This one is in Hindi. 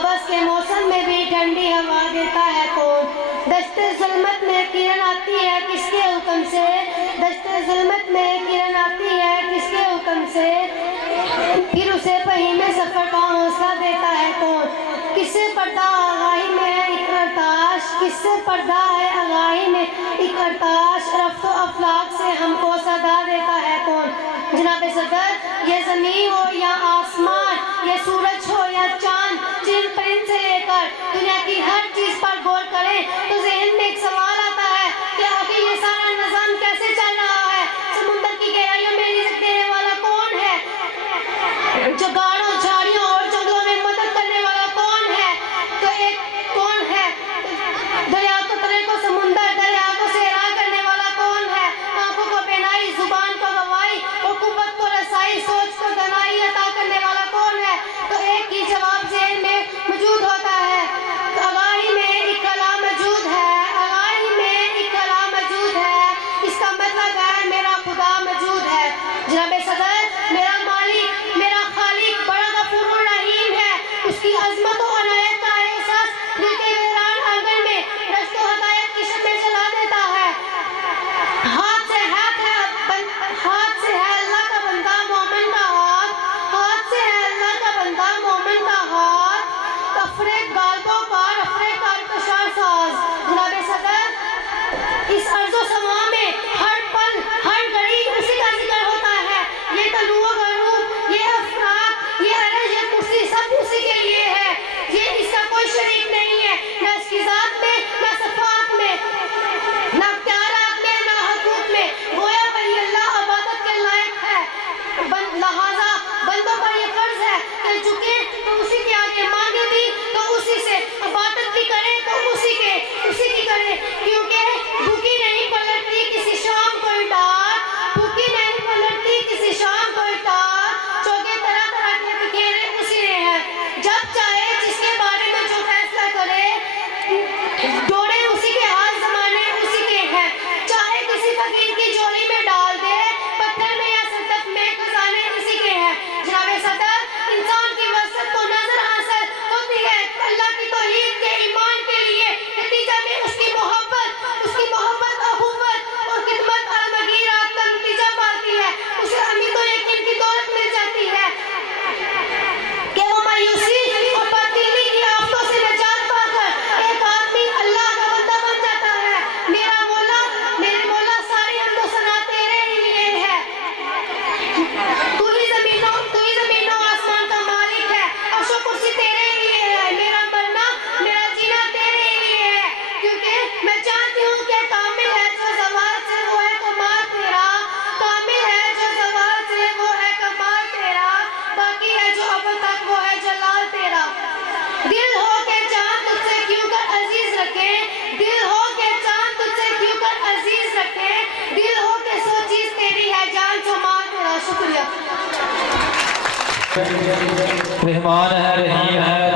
हवस के मौसम में भी ठंडी हवा देता है कौन? दश्ते ज़ुल्मत में किरण आती है किसके हुक्म से? दश्ते ज़ुल्मत में किरण आती है किसके हुक्म से? फिर उसे पहिए में सफ़र का हौसला देता है कौन? किससे पर्दा आगाही में है इकरताश? किससे पर्दा है आगाही में इकरताश? रफ्तो अफलाक से हमको सदा देता है कौन? जनाब सदर, ये ज़मीन हो या आसमान, ये सूरज हो या चांद, जिन परिंद से लेकर दुनिया की हर चीज़ पर गौर करें तो ज़हन में एक सवाल आता है कि आखिर ये सारा निज़ाम कैसे चल रहा है? समुंदर की गहराइयों में रिज़्क़ देने वाला कौन है? जो गाड़ों, झाड़ियों और जंगलों में मदद करने वाला कौन है? तो एक कौन है? दरिया को तरे को समुंदर, दरिया को सहरा करने वाला कौन है? आंखों को पहनाई, जुबान को गवाई और कुव्वत को रसाई, सोच को गहराई अता करने वाला कौन है? तो एक ही जवाब ज़हन में मौजूद होता है, तो आगाही में एक कलाम मौजूद है, आगाही में एक कलाम मौजूद है, इसका मतलब है मेरा खुदा मौजूद है। जनाब सदर, मेरा मालिक, मेरा खालिक बड़ा गफूर रहीम है, उसकी अज़मत और अनायत का एहसास दिल के वीरान आंगन में रश्तो हदायत की शम्में जला देता है। हाथ से है अल्लाह का बंदा मोमिन का हाथ, हाथ से है अल्लाह का बंदा मोमिन का हाथ, कफरे गालबों का रफरे कार कशार साज। जनाब सदर, इस अर्ज़ो समा में हर पल हर घड़ी उसी का जिक्र होता है। ये तलुओ गरूब, ये अफराक, ये अरज, ये कुर्सी सब उसी के लिए है। ये इसका कोई शरीक नहीं है, न इसकी ज़ात में, न सफ़ात में, न प्यारात में, न हकूक में। गोया बनी अल्लाह इबादत के लायक है, लिहाजा बंदों पर ये फर्ज है कि झुके तो उसी के आगे, मांगे भी तो उसी से, इबादत भी करें तो उसी की करें, क्योंकि भूखी नहीं पलटती किसी शाम कोई डार, भूखी नहीं पलटती किसी शाम कोई डार, चौके तरह तरह के बिखेरे उसी ने है। जब चाहे जिसके बारे में जो फैसला करे, डोरे उसी के हाथ, ज़माने उसी के हैं। चाहे किसी फकीर की झोली में डाल दे, पत्थर में या सदफ में, खजाने इसी के हैं। जनाब सदर, इंसान की वसत को नजर हासिल होती है अल्लाह की तौहीद के ईमान के लिए, नतीजा में उसकी मोहब्बत अखुवत और खिदमत अलमगीरात का नतीजा पाती है। उसे अमीद और यकीन की दौलत मिल जाती है कि वो मायूसी और बातिली की आफतों से निजात पाकर एक आदमी अल्लाह का बंदा बन जाता है। मेरा मौला, मेरे मौला, सारी हमदो सना तेरे ही लिए है। तू ही ज़मीनों आसमान का मालिक है, अर्श और कुर्सी तेरे ही लिए है। मेरा मरना, मेरा जीना तेरे ही लिए है, क्योंकि मैं जानती हूँ कि कामिल है जो ज़वाल से वो है कमाल तेरा, कामिल है जो ज़वाल से वो है कमाल तेरा, बाकी है जो अब तक वो है जलाल तेरा। दिल हो के चांद तुझसे क्यों कर अजीज रखे, दिल हो के चांद तुझसे क्यों कर अजीज रखे, दिल हो के सो चीज तेरी है, जान सो माल तेरा। शुक्रिया। रहमान है, रहीम है,